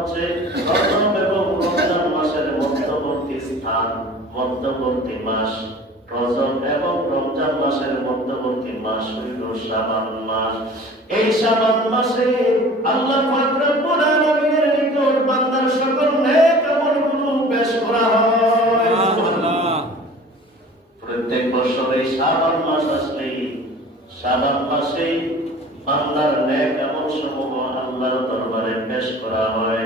হচ্ছে রজব এবং রমজান মাসের মধ্যবর্তী স্থান, মধ্যবর্তী মাস। রজব এবং রমজান মাসের মধ্যবর্তী মাস হইল শাবান মাস। এই শাবান মাসে আল্লাহ পাক রব্বুল আলামিনের নিকট বান্দার সকল নেক আমলগুলো পেশ করা হয়। সুবহানাল্লাহ। প্রত্যেক বছর এই শাবান মাস আসলেই, শাবান মাসে বান্দার নেক আমল সমূহ আল্লাহর দরবারে পেশ করা হয়।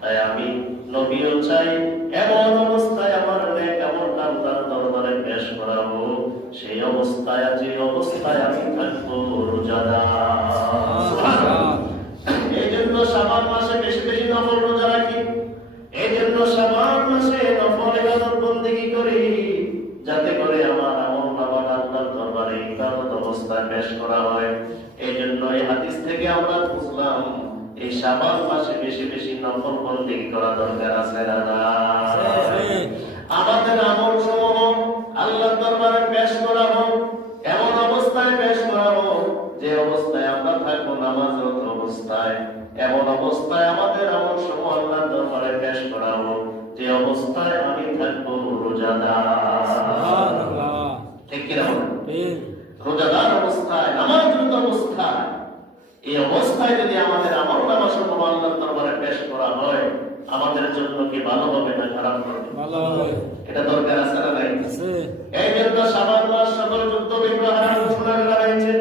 তাই আমি নবীও চাই এমন অবস্থায় আমার নেক আমলটা আল্লাহর দরবারে পেশ করাবো, সেই অবস্থায়, যে অবস্থায় আমি থাকবো রোজাদার। এই জন্য শাবান মাসে বেশি বেশি নফল রোজা রাখি। এই জন্য শাবান মাসে নফল ইবাদত বন্দেগী করি, যাতে করে আমার আমল নামাটা আল্লাহর দরবারে ইবাদত অবস্থায় পেশ করা হয়। এই জন্য এই হাদিস থেকে আমরা বুঝলাম এই শাবান মাসে বেশি বেশি নফল বন্দেগী করা দরকার আছে না? আমাদের আমল সমূহ আল্লাহর দরবারে পেশ করা হোক, এমন অবস্থায় পেশ করা হোক যে অবস্থায় আমরা থাকবো নামাজরত অবস্থায়। এমন অবস্থায় আমাদের আমল সমূহ আল্লাহর দরবারে পেশ করা হোক যে অবস্থায় আমি থাকবো রোজাদার। ঠিক কিনা বলেন? রোজাদার অবস্থায়, নামাজরত অবস্থায়, এই অবস্থায় যদি আমাদের আমল নামা সমূহ আল্লাহর দরবারে পেশ করা হয়, আমাদের জন্য কি ভালো হবে না খারাপ হবে? ভালো হবে। এটা দরকার আছে না নাই? এই জন্য শাবান মাস সকল যুদ্ধ বিগ্রহের ঘোষণা করা হয়েছে।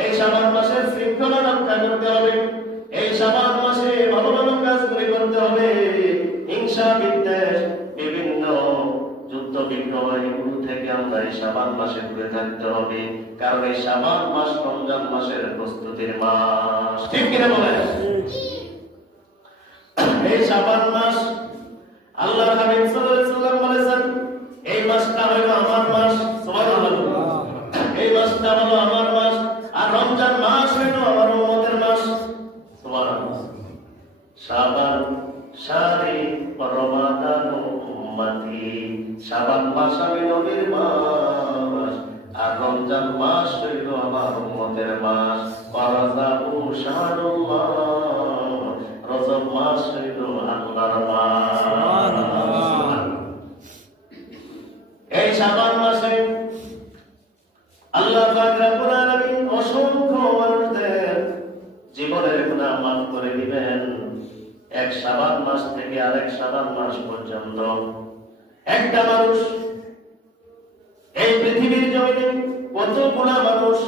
এই শাবান মাসের শৃঙ্খলা রক্ষা করতে হবে। এই শাবান মাসে ভালো ভালো কাজগুলি করতে হবে। হিংসা বিদ্বেষ, বিভিন্ন যুদ্ধ বিগ্রহ এগুলো থেকে আমরা এই শাবান মাসে দূরে থাকতে হবে। কারণ এই শাবান মাস রমজান মাসের প্রস্তুতির মাস। ঠিক কিনা বলেন? এই শাবান মাস আল্লাহর হাবিব সাল্লাল্লাহু আলাইহি ওয়াসাল্লাম বলেছেন, এই মাসটা হলো আমার মাস। সুবহানাল্লাহ। এই মাসটা হলো আমার মাস, আর রমজান মাস হলো আমার উম্মতের মাস। সুবহানাল্লাহ। শাবান শাহরি ওয়া রমাদান উম্মতি। শাবান মাস আমি নবীর মাস, আর রমজান মাস হলো আমার উম্মতের মাস। ফারাজাহু শাহরুল্লাহ। রজব মাস হইল আল্লাহর মাস। এই শাবান মাসে আল্লাহ পাক রব্বুল আলামিন অসংখ্য মানুষদের জীবনের গুনাহ মাফ করে দিবেন। এক শাবান মাস থেকে আরেক শাবান মাস পর্যন্ত একটা মানুষ এই পৃথিবীর জমিনে কতগুলা মানুষ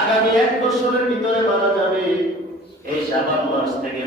আগামী 1 বছরের ভিতরে মারা যাবে, এই শাবান মাস থেকে